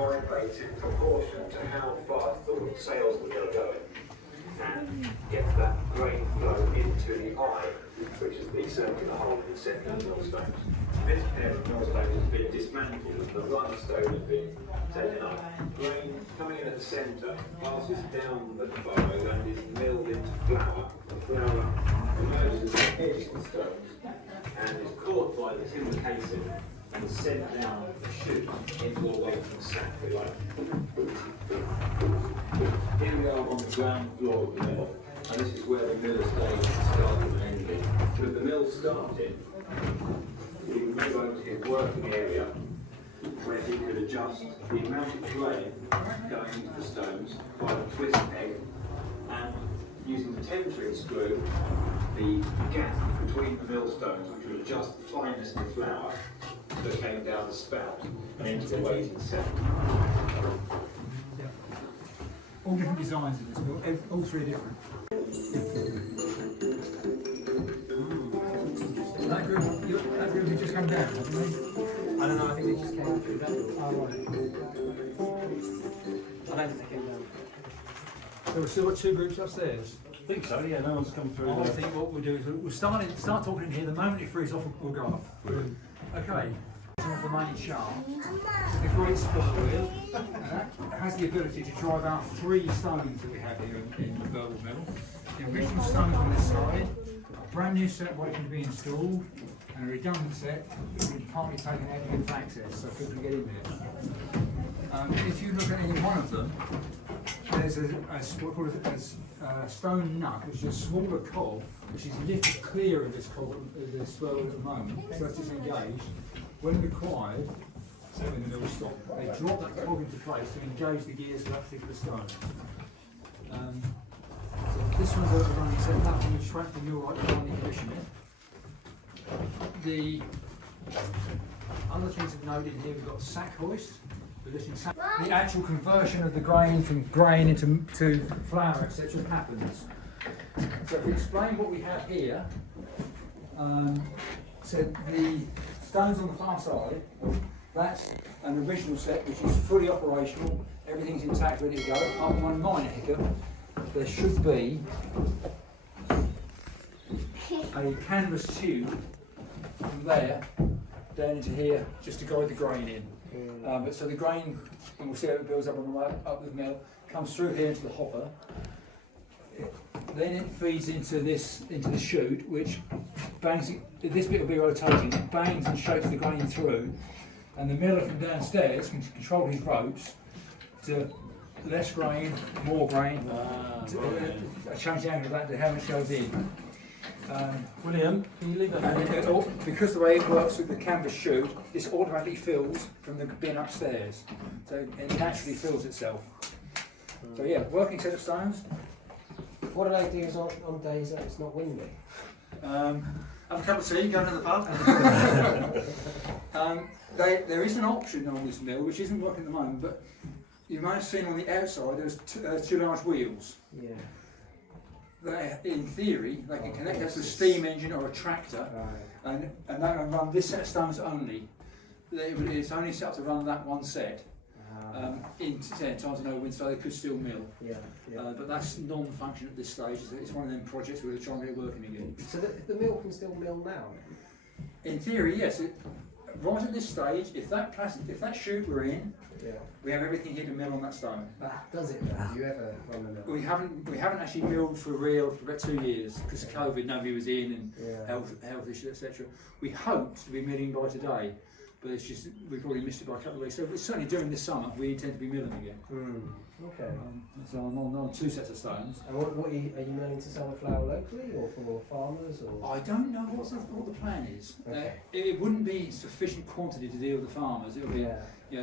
vibrates in proportion to how fast the sails of the mill are going, and gets that grain flow into the eye, which is the circular hole in the centre of the millstones. This pair of millstones has been dismantled and the run stone has been taken up. Grain coming in at the centre passes down the furrow and is milled into flour. The flour emerges at the edge of the stones and is caught by the timber casing and sent down the chute into a waiting sack, if you like. Here we are on the ground floor of the mill, and this is where the mill stage started and ended. With the mill started, he would move over to his working area where he could adjust the amount of grain going into the stones by the twist peg, and using the tempering screw, the gap between the millstones, which would adjust the fineness of the flour that came down the spout and into the waiting set. All different designs of this build, all three are different. That group has just come down, haven't they? I don't know, I think they just came through that door. Oh, right. I don't think they came down. So we've still got two groups upstairs? I think so, yeah, no one's come through. I think what we'll do is we'll start talking in here. The moment it frees off, we'll go up. Okay. The main shaft, the great spoiler wheel, has the ability to drive out three stones that we have here in the Burwell Mill. The original stones on this side, a brand new set waiting to be installed, and a redundant set that we've partly taken out for access so people can get in there. If you look at any one of them, there's what we call a stone nut, which is a smaller cog, which is lifted clear of this cog, this swirl at the moment, so it's disengaged. When required, so when the mill stopped, they drop that cog into place to engage the gears of that particular stone. So this one's a running set, that one which track the mill right behind the commission. The other things of note in here, we've got sack hoist. The actual conversion of the grain from grain into flour, etc. happens. So if we explain what we have here, so the stones on the far side, that's an original set which is fully operational, everything's intact, ready to go. Apart from one minor hiccup, there should be a canvas tube from there down into here just to guide the grain in. But so the grain, and we'll see how it builds up on the way up the mill, comes through here into the hopper. Then it feeds into the chute, which bangs. This bit will be rotating. It bangs and shakes the grain through, and the miller from downstairs can control his ropes to less grain, more grain. Change the angle of that to how much goes in. William, can you leave that? Because the way it works with the canvas chute, this automatically fills from the bin upstairs, so it naturally fills itself. So yeah, working set of stones. What do they do on days that it's not windy? Have a cup of tea, go to the pub. There is an option on this mill which isn't working at the moment, but you might have seen on the outside there's two large wheels. Yeah. In theory, they can connect that to a steam engine or a tractor, and that will run this set of stones only. It's only set up to run that one set. In times of no wind, so they could still mill. But that's non-function at this stage. It's one of them projects where they're trying to get working again. So the mill can still mill now? In theory, yes. Right at this stage, if that chute we're in, we have everything here to mill on that stone. Does it? Have you ever run the mill? We haven't actually milled for real for about 2 years because of COVID. Nobody was in and health issues, etc. We hoped to be milling by today. But it's just, we've already missed it by a couple of weeks. So certainly during this summer, we intend to be milling again. Okay. So I'm on two sets of stones. And what are you milling to sell the flour locally or for farmers? Or? I don't know what the plan is. Okay. It wouldn't be sufficient quantity to deal with the farmers. It would be,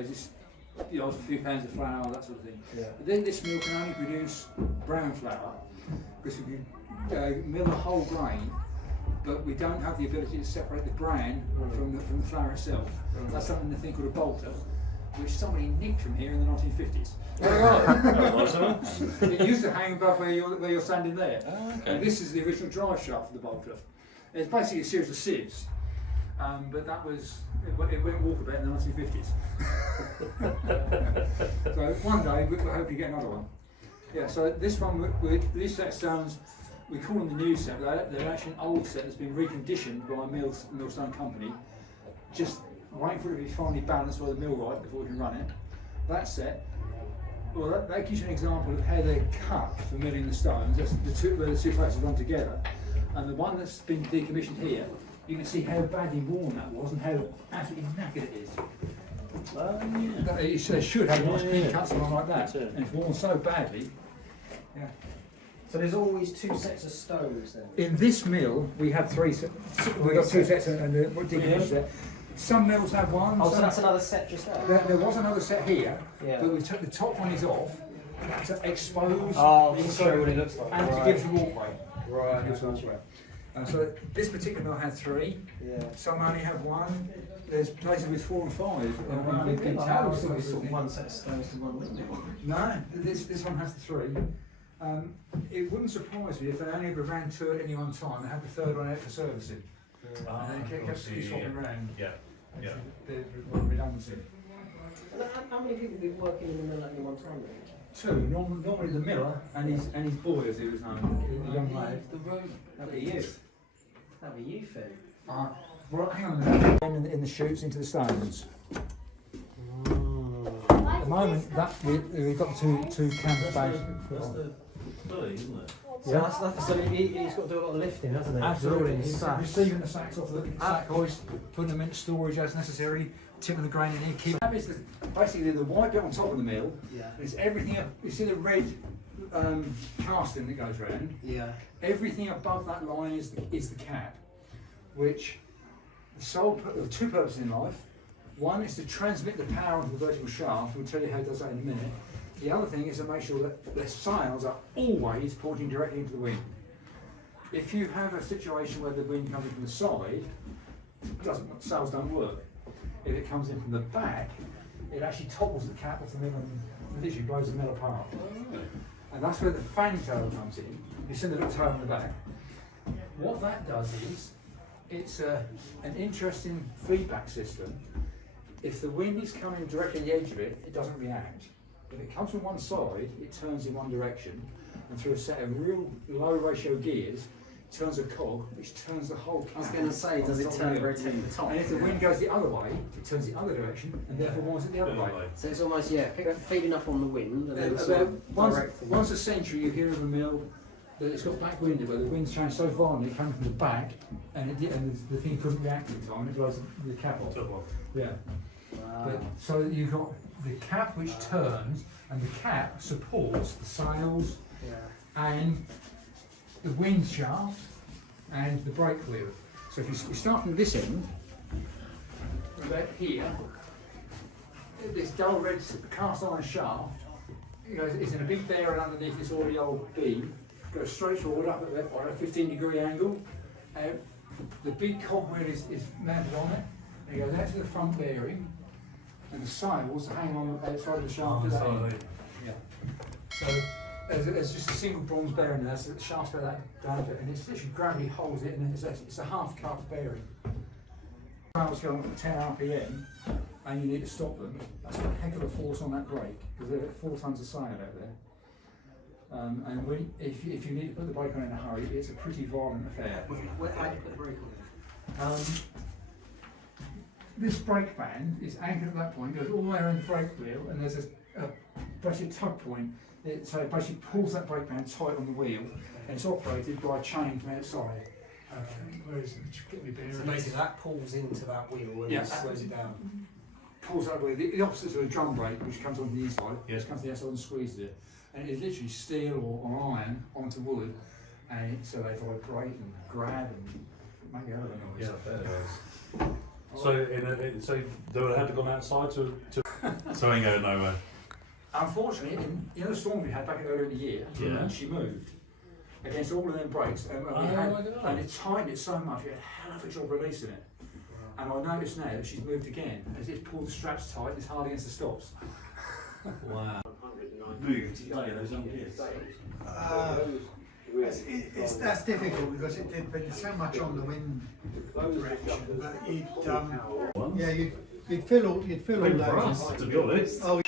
just a few pounds of flour, that sort of thing. But then this mill can only produce brown flour because we can mill the whole grain. But we don't have the ability to separate the bran from the flour itself. That's something the thing called a bolter, which somebody nicked from here in the 1950s. It used to hang above where you're standing there. And this is the original drive shaft for the bolter. It's basically a series of sieves, but it went walkabout in the 1950s. So one day we'll hope you get another one. Yeah, so this one, these set of stones, we call them the new set, but they're actually an old set that's been reconditioned by a millstone company, just waiting for it to be finally balanced by the millwright before we can run it. That set, well, that gives you an example of how they're cut for milling the stones. That's where the two plates run together. And the one that's been decommissioned here, you can see how badly worn that was and how absolutely knackered it is. They should have nice clean cuts on like that, and it's worn so badly. Yeah. So there's always two sets of stones then? In this mill, we have three sets. We've got two sets and the decommissioned set. Some mills have one. Oh, so that's another set just there? There was another set here, Yeah. but we took the top one is off to expose to show what it looks like. and to give the walkway. Right. Gives the walkway. So this particular mill had three. Yeah. Some only have one. There's places with 4 and 5. I always thought it was sort of one set of stones to one windmill. No, this one has the 3. It wouldn't surprise me if they only ever ran 2 at any one time. They had the 3rd one out for servicing. And then kept swapping around. Yeah. The redundancy. And how many people be working in the mill at any one time then? 2. Normally the miller and his boy, as he was known, the young lad. The road. That'd be you. That'd be you, Finn. Well, hang on a minute. In the chutes into the stones. At the moment, that we've got two canvas bases. That's the bully, isn't it? So so he's got to do a lot of lifting, hasn't he? Absolutely. He's Receiving the sacks off the sack hoist, putting them into storage as necessary, tipping the grain in here, keep. That is basically the white bit on top of the mill. Yeah. It's everything up. You see the red casting that goes round. Yeah. Everything above that line is the cap, which the 2 purposes in life. One is to transmit the power of the vertical shaft. We'll tell you how it does that in a minute. The other thing is to make sure that the sails are always pointing directly into the wind. If you have a situation where the wind comes in from the side, sails don't work. If it comes in from the back, it actually topples the cap off the middle and literally blows the middle apart. And that's where the fan tail comes in. You see the little tail on the back. What that does is, it's an interesting feedback system. If the wind is coming directly at the edge of it, it doesn't react. If it comes from one side, it turns in one direction, and through a set of real low ratio gears, it turns a cog, which turns the whole cap. I was going to say, does it turn rotate the top? And if the wind goes the other way, it turns the other direction, and therefore winds it the other way. So it's almost, feeding up on the wind, and then sort of once a century you hear of a mill that it's got back winded, where the wind's changed so violently, it came from the back, and the thing couldn't react in time, and it blows the cap off. Yeah. Wow. But, so you've got the cap which turns, and the cap supports the sails and the wind shaft and the brake wheel. So if you start from this end, about here, this dull red cast iron shaft, it's in a big bearing underneath this already old beam, goes straight forward up at a 15-degree angle. The big cogwheel is mounted on it, and it goes out to the front bearing, and the sails hang on the outside of the shaft at that end. Yeah. So there's just a single bronze bearing there, so the shaft's got that down to it, and it's literally gravity holds it, and it's a half-cut bearing. Sails go on at 10 RPM, and you need to stop them. That's a heck of a force on that brake, because they've got 4 tons of sail out there. And if you need to put the brake on in a hurry, it's a pretty violent affair. How do you put the brake on it? This brake band is anchored at that point, goes all the way around the brake wheel, and there's basically a tug point. So it basically pulls that brake band tight on the wheel, and it's operated by a chain from outside. Where is it? Get me bearings. So basically that pulls into that wheel and slows it down. Pulls that wheel. The opposite of a drum brake, which comes on the inside, just comes to the outside and squeezes it. And it's literally steel or iron onto wood, and so they vibrate and grab and make a hell of a noise. Yeah, that is. So they would have to go outside to so ain't going nowhere. Unfortunately, in the storm we had back earlier in the year, she moved against all of them brakes, and it tightened it so much, we had a hell of a job releasing it. And I noticed now that she's moved again, as it's pulled the straps tight, it's hard against the stops. Wow. Moved. That's difficult because it depends so much on the wind direction that you'd fill all Maybe for those. us, to be honest. Oh,